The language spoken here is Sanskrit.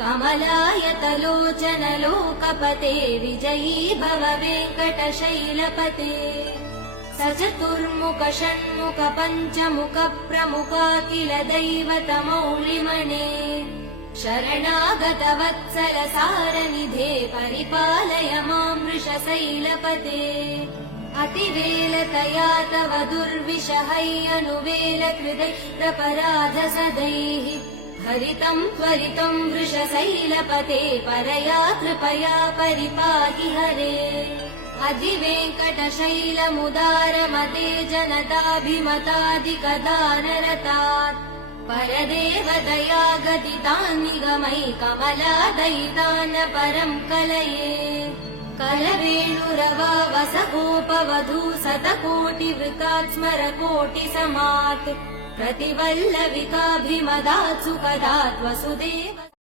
कमलायतलोचन लोकपते विजयी भव वेङ्कटशैलपते सचतुर्मुख षण्मुख पञ्चमुख प्रमुखाखिल दैवतमौलिमने शरणागत वत्सल सारनिधे परिपालय मां वृषशैलपते अतिवेलतया तव दुर्विषहैयनुवेल कृतैरपराध सदैः हरितं त्वरितं वृषशैलपते परया कृपया परिपाहि हरे अधिवेङ्कटशैलमुदारमते जनताभिमतादिकदानरतात् परदेवदया गदितान् निगमै कमलादयितान् परं कलये कलवेणुरवा वसगोपवधू शतकोटिवृतात् स्मरकोटिसमात् प्रतिवल्लविकाभिमदात् सुखदात् वसुदेव